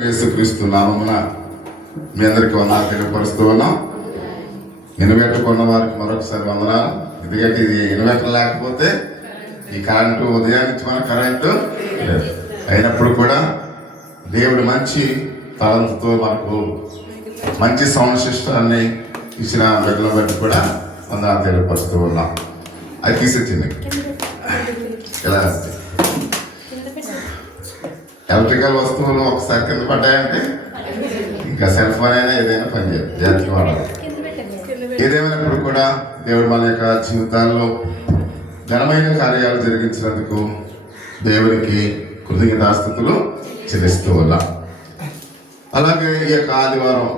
యేసుక్రీస్తు నామమున మీ అందరికీ వందనాలు తెలియపరుస్తూ ఉన్నాం. ఇన్వర్టర్ కొన్న వారికి మరొకసారి వందనాలు. ఎందుకంటే ఇది ఇన్వర్టర్ లేకపోతే ఈ కరెంటు ఉదయాన్నించి మన కరెంటు లేదు. అయినప్పుడు కూడా దేవుడు మంచి తలంతుతో మనకు మంచి సౌండ్ సిస్టాన్ని ఇచ్చిన బిడ్డల బట్టి కూడా వందనాలు తెలియపరుస్తూ ఉన్నాం. అది తీసొచ్చింది ఎలా ఎలక్ట్రికల్ వస్తువులు ఒకసారి కింద పడ్డాయంటే ఇంకా సెల్ ఫోన్ అయినా ఏదైనా పనిచేయదు, జాగ్రత్తగా వాడాలి. ఏదేమైనప్పుడు కూడా దేవుడు మన యొక్క జీవితాల్లో ఘనమైన కార్యాలు జరిగించినందుకు దేవునికి కృతజ్ఞతాస్తుతులు చెల్లిస్తూ ఉన్నాం. అలాగే ఈ యొక్క ఆదివారం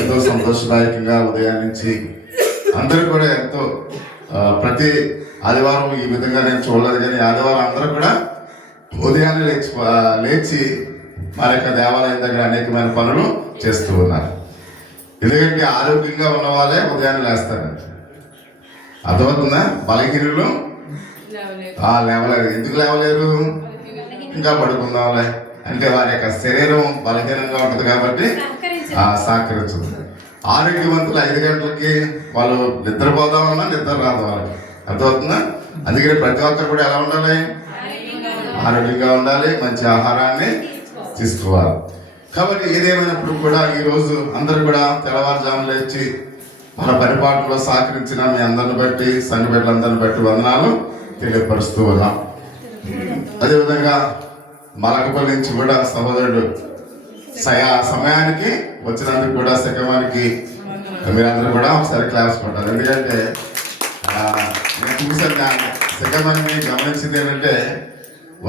ఎంతో సంతోషదాయకంగా ఉదయం నుంచి అందరూ కూడా ఎంతో ప్రతి ఆదివారం ఈ విధంగా నేను చూడలేదు, కానీ ఆదివారం అందరూ కూడా ఉదయాన్నే లేచి మన యొక్క దేవాలయం దగ్గర అనేకమైన పనులు చేస్తూ ఉన్నారు. ఎందుకంటే ఆరోగ్యంగా ఉన్న వాళ్ళే ఉదయాన్నే లేస్తారండి. అర్థమవుతుందా? బలహీనులు లేవలేరు. ఎందుకు లేవలేరు? ఇంకా పడుకుందాంలే అంటే వారి యొక్క శరీరం బలహీనంగా ఉంటుంది కాబట్టి సహకరించదు. ఆరోగ్యవంతులు 5 గంటలకి వాళ్ళు నిద్రపోదామన్నా నిద్ర రాదు వాళ్ళకి. అర్థమవుతుందా? అందుకని ప్రతి ఒక్కరు కూడా ఎలా ఉండాలి? ఆరోగ్యంగా ఉండాలి, మంచి ఆహారాన్ని తీసుకోవాలి. కాబట్టి ఏదేమైనప్పుడు కూడా ఈరోజు అందరూ కూడా తెల్లవారుజామున లేచి మన పరిపాలనలో సహకరించిన మీ అందరిని బట్టి సంఘ బిడ్డలందరిని బట్టి వందనాలు తెలియపరుస్తూ ఉన్నాం. అదేవిధంగా మలకపల్లి నుంచి కూడా సహోదరుడు సమయానికి వచ్చినందుకు కూడా శకమానికి మీరందరూ కూడా ఒకసారి క్లాస్ పడ్డారు. ఎందుకంటే నేను చూసాను, శకమాన్ని గమనించింది ఏంటంటే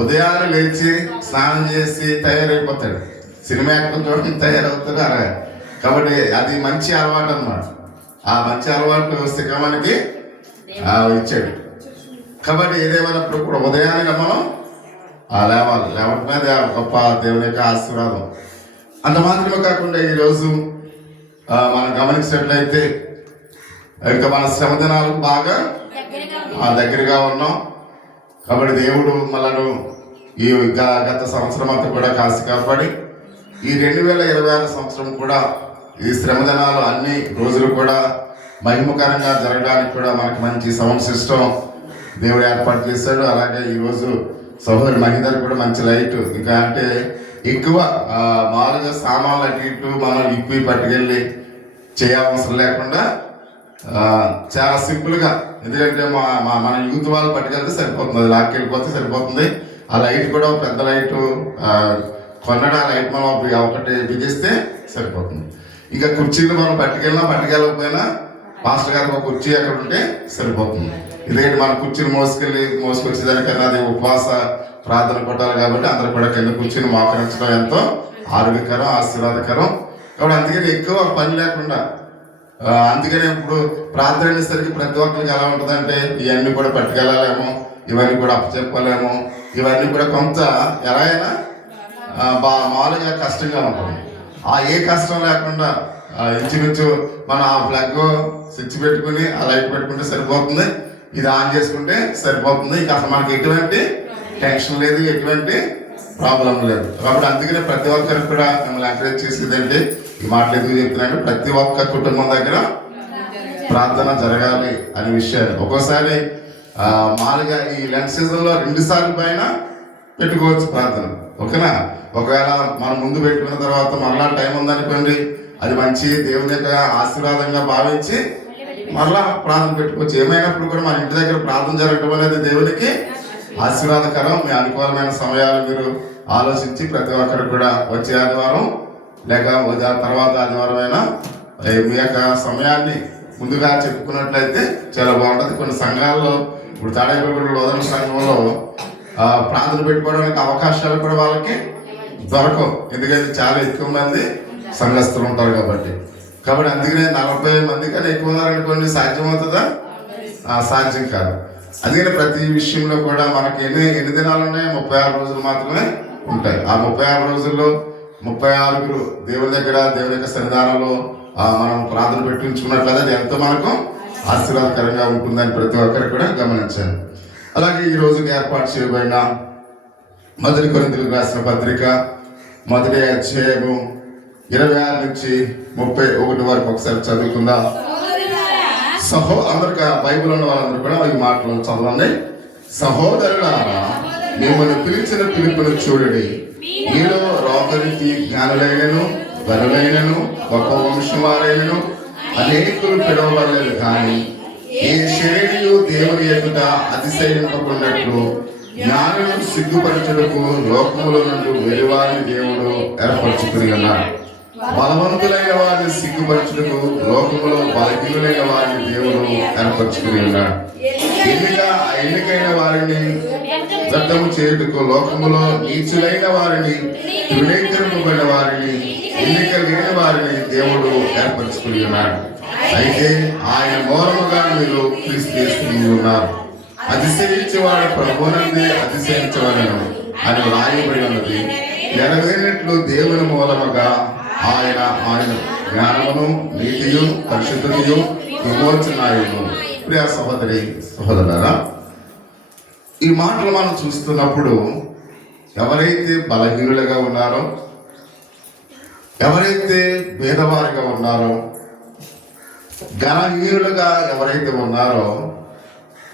ఉదయాన్నే లేచి స్నానం చేసి తయారైపోతాడు. సినిమా యాక్టర్ చూడడం తయారవుతాడు అలాగే. కాబట్టి అది మంచి అలవాటు అన్నమాట. ఆ మంచి అలవాటు శిఖమానికి ఇచ్చాడు. కాబట్టి ఏదేమైనప్పుడు కూడా ఉదయాన్నే మనం లేవాలి. లేవటమే గొప్ప దేవుని యొక్క ఆశీర్వాదం. అంత మాత్రమే కాకుండా ఈరోజు మనం గమనించినట్లయితే ఇంకా మన శ్రమ దినాలకు బాగా దగ్గరగా ఉన్నాం. కాబట్టి దేవుడు మనను ఈ గత సంవత్సరం అంతా కూడా కాసి కాపాడి ఈ 2026 సంవత్సరం కూడా ఈ శ్రమదినాలు అన్ని రోజులు కూడా మహిమకరంగా జరగడానికి కూడా మనకి మంచి సౌండ్ సిస్టమ్ దేవుడు ఏర్పాటు చేశాడు. అలాగే ఈరోజు సహోదరి మహిళలు కూడా మంచి లైట్, ఇంకా అంటే ఎక్కువ మామూలుగా సామాన్లు అటు ఇటు మనం ఇప్పి పట్టుకెళ్ళి చేయవసరం లేకుండా చాలా సింపుల్గా, ఎందుకంటే మన యూత్ వాళ్ళు పట్టుకెళ్తే సరిపోతుంది, అది లాక్కెళ్ళిపోతే సరిపోతుంది. ఆ లైట్ కూడా పెద్ద లైట్ కొన్నడ లైట్ మనం ఒకటి బిగిస్తే సరిపోతుంది. ఇంకా కుర్చీలు మనం పట్టుకెళ్ళకపోయినా మాస్టర్ గారికి ఒక కుర్చీ అక్కడ ఉంటే సరిపోతుంది. ఎందుకంటే మన కుర్చీని మోసుకొచ్చేదానికన్నా అది ఉపవాస ప్రార్థన కొట్టాలి కాబట్టి అందరూ కూడా కింద కుర్చీని మోకరించడం ఎంతో ఆరోగ్యకరం, ఆశీర్వాదకరం. కాబట్టి అందుకని ఎక్కువ పని లేకుండా, అందుకనే ఇప్పుడు ప్రార్థన అనేసరికి ప్రతి ఒక్కరికి ఎలా ఉంటుందంటే ఇవన్నీ కూడా పట్టుకెళ్ళాలేమో, ఇవన్నీ కూడా అప్పచెప్పాలేమో, ఇవన్నీ కూడా కొంత ఎలా అయినా మామూలుగా కష్టంగా ఉంటుంది. ఏ కష్టం లేకుండా ఇంచుమించు మనం ఆ ప్లగ్ స్విచ్ పెట్టుకుని ఆ లైట్ పెట్టుకుంటే సరిపోతుంది, ఇది ఆన్ చేసుకుంటే సరిపోతుంది. ఇక అసలు మనకి ఎటువంటి టెన్షన్ లేదు, ఎటువంటి ప్రాబ్లం లేదు. కాబట్టి అందుకనే ప్రతి ఒక్కరికి కూడా మిమ్మల్ని ఎంకరేజ్ చేసేదంటే ఈ మాటలు ఎందుకు చెప్తున్నానంటే ప్రతి ఒక్క కుటుంబం దగ్గర ప్రార్థన జరగాలి అనే విషయాన్ని. ఒక్కోసారి మామూలుగా ఈ లెంట్ సీజన్లో 2 సార్లు పైన పెట్టుకోవచ్చు ప్రార్థన, ఓకేనా? ఒకవేళ మనం ముందు పెట్టుకున్న తర్వాత మరలా టైం ఉందనుకోండి, అది మంచి దేవుని యొక్క ఆశీర్వాదంగా భావించి మరలా ప్రార్థన పెట్టుకోవచ్చు. ఏమైనప్పుడు కూడా మన ఇంటి దగ్గర ప్రార్థన జరగడం అనేది దేవునికి ఆశీర్వాదకరం. మీ అనుకూలమైన సమయాలు మీరు ఆలోచించి ప్రతి ఒక్కరు కూడా వచ్చే ఆదివారం లేక తర్వాత ఆదివారం అయినా మీ యొక్క సమయాన్ని ముందుగా చెప్పుకున్నట్లయితే చాలా బాగుంటుంది. కొన్ని సంఘాల్లో ఇప్పుడు తాడేపల్లి లోదన సంఘంలో ప్రార్థన పెట్టుకోవడానికి అవకాశాలు కూడా వాళ్ళకి దొరకవు, ఎందుకంటే చాలా ఎక్కువ మంది సంఘస్థులు ఉంటారు కాబట్టి. అందుకనే 40 మంది కన్నా ఎక్కువ ఉన్నారనుకోండి, సాధ్యమవుతుందా? సాధ్యం కాదు. అందుకని ప్రతి విషయంలో కూడా మనకి ఎన్ని దినాలు ఉన్నాయి? 36 రోజులు మాత్రమే ఉంటాయి. ఆ 36 రోజుల్లో 36 దేవుని దగ్గర దేవుని యొక్క సన్నిధానంలో మనం ప్రార్థన పెట్టించుకున్నట్లయితే అది ఎంతో మనకు ఆశీర్వాదకరంగా ఉంటుందని ప్రతి ఒక్కరికి కూడా గమనించాను. అలాగే ఈ రోజుకి ఏర్పాటు చేయబడిన 1 కొరింథీయులకు రాసిన పత్రిక మొదటి అధ్యాయము 26 నుంచి 31 వరకు ఒకసారి చదువుకుందాం. అందరికీ బైబిల్ ఉన్న వాళ్ళందరూ కూడా ఈ మాటలు చదవండి. సహోదరులారా, మిమ్మల్ని పిలిచిన పిలుపును చూడండి. మీలో రోగరికి జ్ఞానులైనను బలులైనను గొప్ప వంశం వారైనను అనేకులు పిలువబడలేదు. కానీ ఏ శ్రేణియు దేవుని ఎదుట అతిశయింపకున్నట్లు జ్ఞానులను సిగ్గుపరచుటకు లోకములో నుండి వెలువారిని దేవుడు ఏర్పరచుకుని ఉన్నారు. బలవంతులైన వారిని సిగ్గుపరచుటకు లోకములో బలహీనులైన వారిని దేవుడు ఏర్పరచుకుని ఉన్నాడు. ఎన్నికైన వారిని వ్యర్థము చేయుటకు లోకములో నీచులైన వారిని, తృణీకరింపబడిన వారిని, ఎన్నిక లేని వారిని దేవుడు ఏర్పరచుకుని ఉన్నాడు. అయితే ఆయన మూలముగా మీరు క్రీస్తు ఉన్నారు. అతిశయించేవాడు ప్రభువునందే అతిశయించవలెను అని వ్రాయబడి ఉన్నది. నెరవేరినట్లు దేవుని మూలముగా ఆయన జ్ఞానమును, నీతియు, పరిశుద్ధతయు విమోచనాయును. ప్రియ సహోదరి సహోదరులారా, ఈ మాటలు మనం చూస్తున్నప్పుడు ఎవరైతే బలహీనులుగా ఉన్నారో, ఎవరైతే భేదవారిగా ఉన్నారో, ఘనహీనులుగా ఎవరైతే ఉన్నారో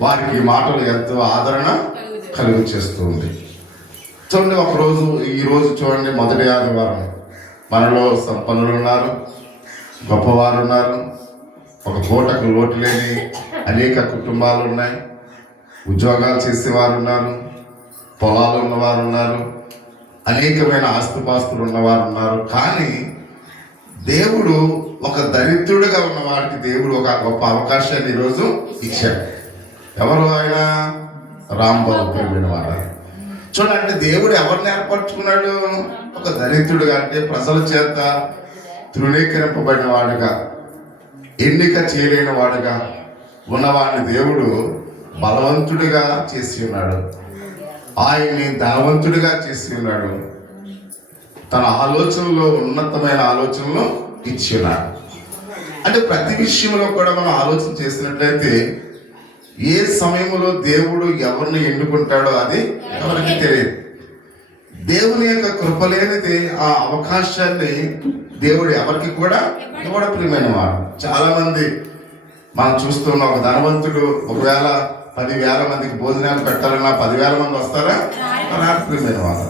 వారికి మాటలు ఎంతో ఆదరణ కలుగు చేస్తుంది. చూడండి, ఈరోజు చూడండి, మొదటి ఆదివారం. మనలో సంపన్నులు ఉన్నారు, గొప్పవారు ఉన్నారు, ఒక పూటకు లోటు లేని అనేక కుటుంబాలు ఉన్నాయి, ఉద్యోగాలు చేసేవారు ఉన్నారు, పొలాలు ఉన్నవారు ఉన్నారు, అనేకమైన ఆస్తిపాస్తులు ఉన్నవారు ఉన్నారు. కానీ దేవుడు ఒక దరిద్రుడిగా ఉన్న వారికి దేవుడు ఒక గొప్ప అవకాశాన్ని ఈరోజు ఇచ్చాడు. ఎవరు ఆయన? రాంబాబు ప్రేమైన వారు. చూడండి, దేవుడు ఎవరిని ఏర్పరచుకున్నాడు? ఒక దరిద్రుడుగా, అంటే ప్రజల చేత తృణీకరింపబడిన వాడుగా, ఎన్నిక చేయలేని వాడుగా ఉన్నవాడిని దేవుడు బలవంతుడిగా చేసి ఉన్నాడు. ఆయన్ని ధనవంతుడిగా చేసి ఉన్నాడు. తన ఆలోచనలో ఉన్నతమైన ఆలోచనలు ఇచ్చి ఉన్నాడు. అంటే ప్రతి విషయంలో కూడా మనం ఆలోచన చేసినట్లయితే ఏ సమయంలో దేవుడు ఎవరిని ఎన్నుకుంటాడో అది ఎవరికి తెలియదు. దేవుని యొక్క కృప లేనిది ఆ అవకాశాన్ని దేవుడు ఎవరికి కూడా ఇవ్వడం. ప్రియమైన వాడు, చాలా మంది మనం చూస్తున్న ఒక ధనవంతుడు ఒకవేళ 10,000 మందికి భోజనాలు పెట్టాలన్నా 10,000 మంది వస్తారా? ప్రియమైన వాడు,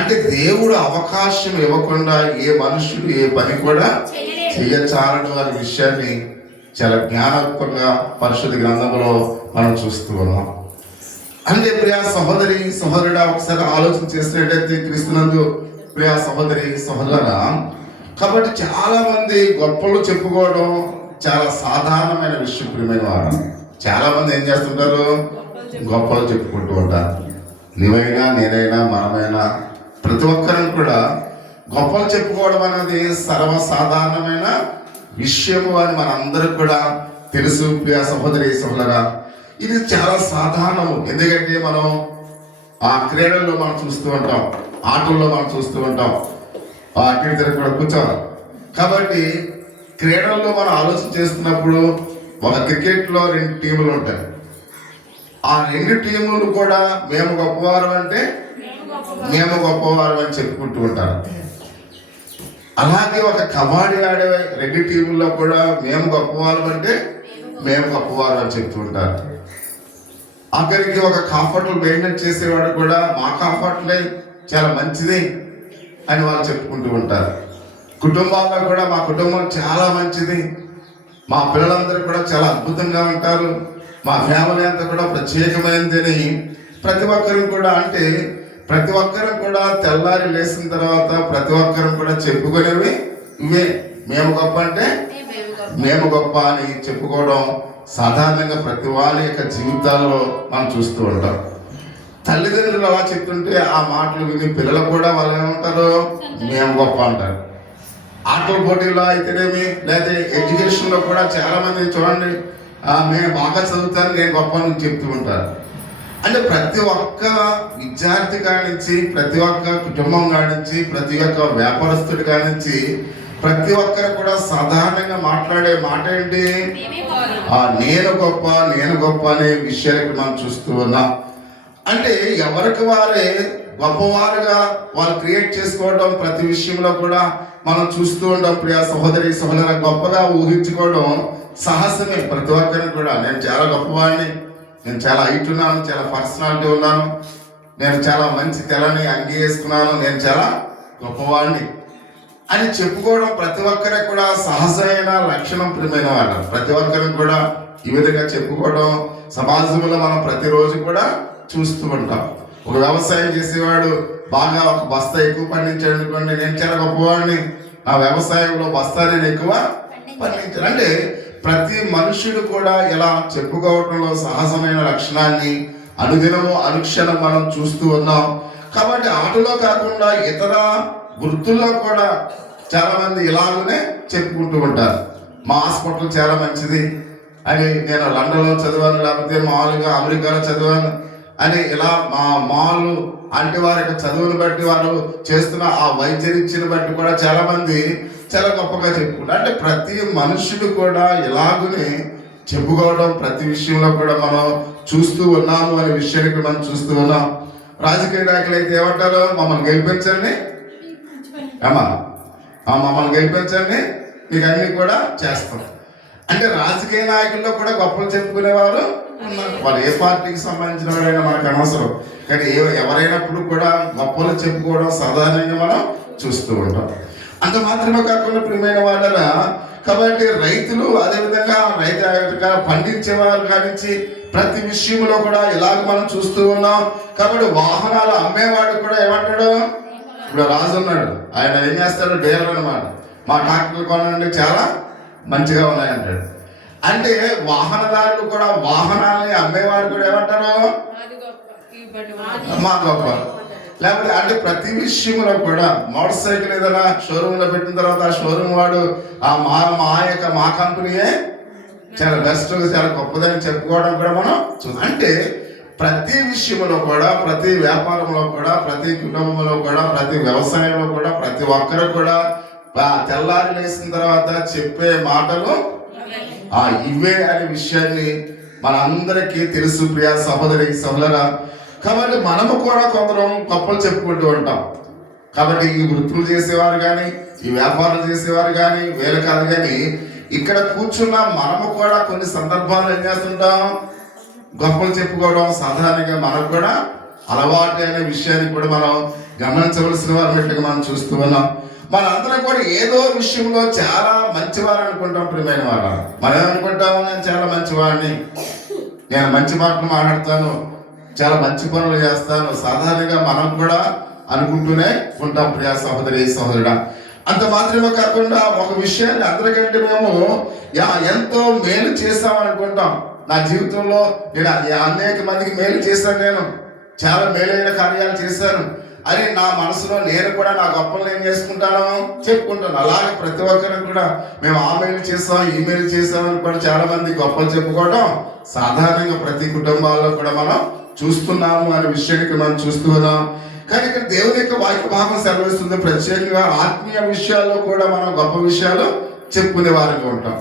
అంటే దేవుడు అవకాశం ఇవ్వకుండా ఏ మనుషుడు ఏ పని కూడా చేయచాలడు అనే విషయాన్ని చాలా జ్ఞానాత్మకంగా పరిశుద్ధ గ్రంథంలో మనం చూస్తూ ఉన్నాం. అంటే ప్రియా సహోదరి సహోదరుడా, ఒకసారి ఆలోచన చేసినట్టయితే క్రీస్తునందు ప్రియా సహోదరి సహోదరుడా, కాబట్టి చాలా మంది గొప్పలు చెప్పుకోవడం చాలా సాధారణమైన విషయం. ప్రియమైన వారు, చాలా మంది ఏం చేస్తుంటారు? గొప్పలు చెప్పుకుంటూ ఉంటారు. నీవైనా నేనైనా మనమైనా ప్రతి ఒక్కరం కూడా గొప్పలు చెప్పుకోవడం అనేది సర్వసాధారణమైన విషయము అని మనందరికి కూడా తెలుసు. ప్రియ సహోదరి సహోదరా, ఇది చాలా సాధారణము. ఎందుకంటే మనం ఆ క్రీడల్లో మనం చూస్తూ ఉంటాం, ఆటల్లో మనం చూస్తూ ఉంటాం, అటు దగ్గర కూడా కూర్చోవాలి. కాబట్టి క్రీడల్లో మనం ఆలోచన చేస్తున్నప్పుడు ఒక క్రికెట్లో 2 టీములు ఉంటాయి. ఆ 2 టీములు కూడా మేము గొప్పవారు అంటే మేము గొప్పవారు అని చెప్పుకుంటూ ఉంటారు. అలాగే ఒక కబడ్డీ ఆడే 2 టీముల్లో కూడా మేము గొప్పవారు అంటే మేము గొప్పవారు అని చెప్తూ ఉంటారు. అక్కడికి ఒక కాంఫర్ట్లు మెయింటైన్ చేసేవాడు కూడా మా కాంఫర్ట్లే చాలా మంచిది అని వాళ్ళు చెప్పుకుంటూ ఉంటారు. కుటుంబాల్లో కూడా మా కుటుంబం చాలా మంచిది, మా పిల్లలందరూ కూడా చాలా అద్భుతంగా ఉంటారు, మా ఫ్యామిలీ అంతా కూడా ప్రత్యేకమైనది అని ప్రతి ఒక్కరు కూడా, అంటే ప్రతి ఒక్కరు కూడా తెల్లారి లేచిన తర్వాత ప్రతి ఒక్కరు కూడా చెప్పుకునేవి ఇవే. మేము గొప్ప అంటే మేము గొప్ప అని చెప్పుకోవడం సాధారణంగా ప్రతి వాళ్ళ యొక్క జీవితాల్లో మనం చూస్తూ ఉంటాం. తల్లిదండ్రులు అలా చెప్తుంటే ఆ మాటలు విని పిల్లలు కూడా వాళ్ళు ఏమంటారు? మేము గొప్ప అంటారు. ఆటల పోటీలో అయితేనేమి, లేదా ఎడ్యుకేషన్లో కూడా చాలా మంది చూడండి, మేము బాగా చదువుతాను నేను గొప్ప అని చెప్తూ ఉంటారు. అంటే ప్రతి ఒక్క విద్యార్థి కానించి, ప్రతి ఒక్క కుటుంబం కానించి, ప్రతి ఒక్క వ్యాపారస్తుడి కానించి ప్రతి ఒక్కరు కూడా సాధారణంగా మాట్లాడే మాట ఏంటి? నేను గొప్ప నేను గొప్ప అనే విషయానికి మనం చూస్తూ ఉన్నాం. అంటే ఎవరికి వారే గొప్పవారుగా వాళ్ళు క్రియేట్ చేసుకోవడం ప్రతి విషయంలో కూడా మనం చూస్తూ ఉంటాం. ప్రియ సహోదరి సహోదర, గొప్పగా ఊహించుకోవడం సాహసమే ప్రతి ఒక్కరికి కూడా. నేను చాలా గొప్పవాడిని, నేను చాలా హైట్ ఉన్నాను, చాలా పర్సనాలిటీ ఉన్నాను, నేను చాలా మంచి తెలని అంగీ వేసుకున్నాను, నేను చాలా గొప్పవాడిని అని చెప్పుకోవడం ప్రతి ఒక్కరికి కూడా సహజమైన లక్షణం. ప్రియమైన వాళ్ళ ప్రతి ఒక్కరికి కూడా ఈ విధంగా చెప్పుకోవడం సమాజంలో మనం ప్రతిరోజు కూడా చూస్తూ ఉంటాం. ఒక వ్యవసాయం చేసేవాడు బాగా ఒక బస్తా ఎక్కువ పండించాడు అనుకోండి, నేను చాలా గొప్పవాడిని, నా వ్యవసాయంలో బస్తా నేను ఎక్కువ పండించాను అంటే ప్రతి మనుషుడు కూడా ఇలా చెప్పుకోవడంలో సహజమైన లక్షణాన్ని అనుదినము అనుక్షణం మనం చూస్తూ ఉన్నాం. కాబట్టి ఆటలో కాకుండా ఇతర వృత్తుల్లో కూడా చాలా మంది ఇలాగనే చెప్పుకుంటూ ఉంటారు. మా హాస్పిటల్ చాలా మంచిది అని, నేను లండన్లో చదివాను, లేకపోతే మామూలుగా అమెరికాలో చదివాను అని ఇలా మా మామూలు అంటే వారి యొక్క చదువుని బట్టి వారు చేస్తున్న ఆ వైద్యరీత్యను బట్టి కూడా చాలా మంది చాలా గొప్పగా చెప్పుకుంటారు. అంటే ప్రతి మనుషుడు కూడా ఇలాగునే చెప్పుకోవడం ప్రతి విషయంలో కూడా మనం చూస్తూ ఉన్నాము అనే విషయానికి మనం చూస్తూ ఉన్నాం. రాజకీయ నాయకులు అయితే ఏమంటారు, మమ్మల్ని గెలిపించండి అమ్మా, మమ్మల్ని గెలిపించండి, మీకు అన్ని కూడా చేస్తాం. అంటే రాజకీయ నాయకుల్లో కూడా గొప్పలు చెప్పుకునేవారు ఉన్నారు. వాళ్ళు ఏ పార్టీకి సంబంధించిన వారైనా మనకు అనవసరం, కానీ ఎవరైనప్పుడు కూడా గొప్పలు చెప్పుకోవడం సాధారణంగా మనం చూస్తూ ఉంటాం. అంత మాత్రమే కాకుండా ప్రియమైన వాళ్ళ కాబట్టి రైతులు అదేవిధంగా రైతు పండించేవారు కానించి ప్రతి విషయంలో కూడా ఇలాగ మనం చూస్తూ ఉన్నాం. కాబట్టి వాహనాలు అమ్మేవాడు కూడా ఏమంటాడు, ఇప్పుడు రాజు ఉన్నాడు, ఆయన ఏం చేస్తాడు, డీలర్ అనమాట, మా ట్రాక్టర్లు కొనండి చాలా మంచిగా ఉన్నాయంటాడు. అంటే వాహనదారులు కూడా వాహనాలని అమ్మేవాడు కూడా ఏమంటారు, మా గొప్ప. లేకపోతే అంటే ప్రతి విషయంలో కూడా మోటార్ సైకిల్ ఏదైనా షోరూమ్ లో పెట్టిన తర్వాత ఆ షోరూమ్ వాడు మా కంపెనీయే చాలా బెస్ట్, చాలా గొప్పదని చెప్పుకోవడం కూడా మనం అంటే ప్రతి విషయంలో కూడా, ప్రతి వ్యాపారంలో కూడా, ప్రతి కుటుంబంలో కూడా, ప్రతి వ్యవసాయంలో కూడా ప్రతి ఒక్కరు కూడా తెల్లారి లేసిన తర్వాత చెప్పే మాటలు ఇవే అనే విషయాన్ని మన అందరికీ తెలుసు ప్రియ సహోదరి సహోదర. కాబట్టి మనము కూడా కొందరు గొప్పలు చెప్పుకుంటూ ఉంటాం. కాబట్టి ఈ వృత్తులు చేసేవారు కానీ, ఈ వ్యాపారాలు చేసేవారు కానీ, వేరే కాదు కానీ ఇక్కడ కూర్చున్న మనము కూడా కొన్ని సందర్భాలు ఏం చేస్తుంటాం, గొప్పలు చెప్పుకోవడం సాధారణంగా మనకు కూడా అలవాటు అనే విషయాన్ని కూడా మనం గమనించవలసిన వారినట్టుగా మనం చూస్తూ ఉన్నాం. మనందరం కూడా ఏదో విషయంలో చాలా మంచివారు అనుకుంటాం. ప్రియమైన వాళ్ళ మనం ఏమనుకుంటాము, నేను చాలా మంచివాడిని, నేను మంచి మాటలు మాట్లాడతాను, చాలా మంచి పనులు చేస్తాను, సాధారణంగా మనం కూడా అనుకుంటూనే ఉంటాం ప్రియ సహోదరి సహోదరుడా. అంత మాత్రమే కాకుండా ఒక విషయాన్ని అందరికంటే మేము ఎంతో మేలు చేస్తామనుకుంటాం. నా జీవితంలో నేను అనేక మందికి మేలు చేశాను, నేను చాలా మేలైన కార్యాలు చేశాను అని నా మనసులో నేను కూడా నా గొప్పలు ఏం చేసుకుంటాను, చెప్పుకుంటాను. అలాగే ప్రతి ఒక్కరిని కూడా మేము ఆ మేలు చేస్తాం, ఈ మేలు చేస్తామని కూడా చాలా మంది గొప్పలు చెప్పుకోవడం సాధారణంగా ప్రతి కుటుంబాల్లో కూడా మనం చూస్తున్నాము అనే విషయానికి మనం చూస్తూ ఉన్నాం. కానీ ఇక్కడ దేవుని యొక్క వాక్య భాగం సెలవిస్తుంది, ప్రత్యేకంగా ఆత్మీయ విషయాల్లో కూడా మనం గొప్ప విషయాలు చెప్పుకునే వారంగా ఉంటాం.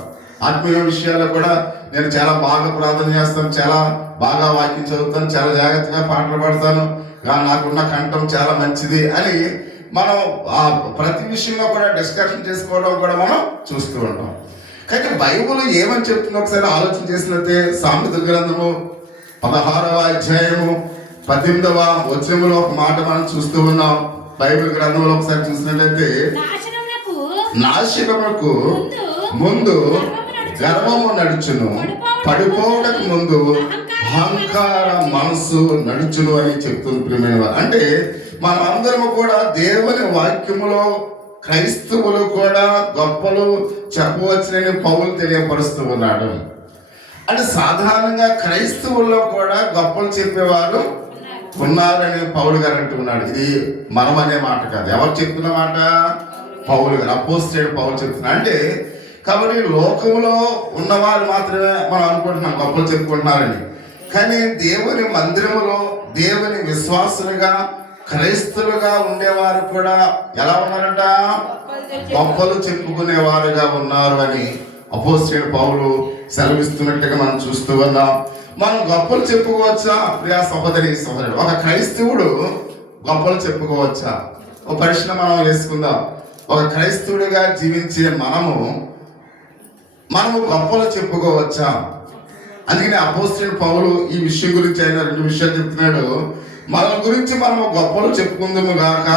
ఆత్మీయ విషయాల్లో కూడా నేను చాలా బాగా ప్రార్థన చేస్తాను, చాలా బాగా వాక్యం చదువుతాను, చాలా జాగ్రత్తగా పాటలు పాడతాను, నాకున్న కంఠం చాలా మంచిది అని మనం ప్రతి విషయంలో కూడా డిస్కషన్ చేసుకోవడం కూడా మనం చూస్తూ ఉంటాం. కానీ బైబిల్ ఏమని చెప్తుందో ఒకసారి ఆలోచన చేసినట్టే సామెతల గ్రంథము 16వ అధ్యాయము 18వ వచనంలో ఒక మాట మనం చూస్తూ ఉన్నాం. బైబిల్ గ్రంథంలో ఒకసారి చూసినట్లయితే, నాశనమునకు ముందు గర్వము నడుచును, పడిపోవడానికి ముందు అహంకార మనసు నడుచును అని చెప్తుంది ప్రియమైన వారు. అంటే మనమందరము కూడా దేవుని వాక్యములో క్రైస్తవులు కూడా గొప్పలు చెప్పవచ్చునని పౌలు తెలియపరుస్తూ ఉన్నాడు. అంటే సాధారణంగా క్రైస్తవుల్లో కూడా గొప్పలు చెప్పేవారు ఉన్నారని పౌలు గారు అంటున్నాడు. ఇది మనం అనే మాట కాదు, ఎవరు చెప్తున్న మాట, పౌలు గారు, అపోస్తలుడైన పౌలు చెప్తున్నా. అంటే కాబట్టి లోకంలో ఉన్నవారు మాత్రమే మనం అనుకుంటున్నాం గొప్పలు చెప్పుకుంటున్నారని. కానీ దేవుని మందిరములో దేవుని విశ్వాసులుగా క్రైస్తవులుగా ఉండేవారు కూడా ఎలా ఉన్నారంట, గొప్పలు చెప్పుకునేవారుగా ఉన్నారు అని అపోస్తలుడైన పౌలు సెలవిస్తున్నట్టుగా మనం చూస్తూ ఉన్నాం. మనం గొప్పలు చెప్పుకోవచ్చా ప్రియా సహోదరి సహోదరుడు? ఒక క్రైస్తవుడు గొప్పలు చెప్పుకోవచ్చా? ఒక ప్రశ్న మనం వేసుకుందాం. ఒక క్రైస్తవుడిగా జీవించే మనము గొప్పలు చెప్పుకోవచ్చా? అందుకని అపోస్తలుడు పౌలు ఈ విషయం గురించి ఆయన 2 విషయాలు చెప్తున్నాడు. మన గురించి మనము గొప్పలు చెప్పుకుందాము గాక